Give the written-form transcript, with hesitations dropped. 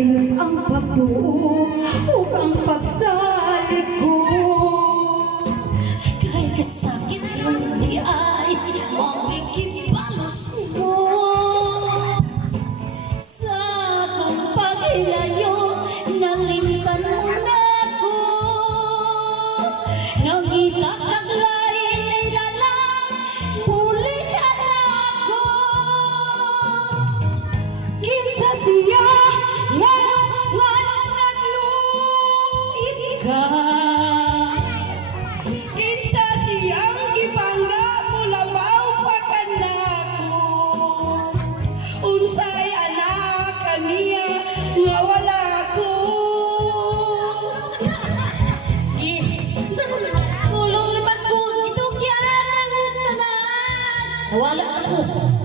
sayo ang pagtuo ug ang pagsalig ko. Kay kasakit hindi ay makikibalos mo sa akong paghilayo. Nalimtan mo na ko, nangita kang lain na lang, pulitan ako. Kinsa siya nga nagluit ka, Kinsa siyang gipangga mulabaw pa kanako. Unsay anak kaniya nga wala ko. Tulong naman ko, itugyan ang tanan. Wala ako.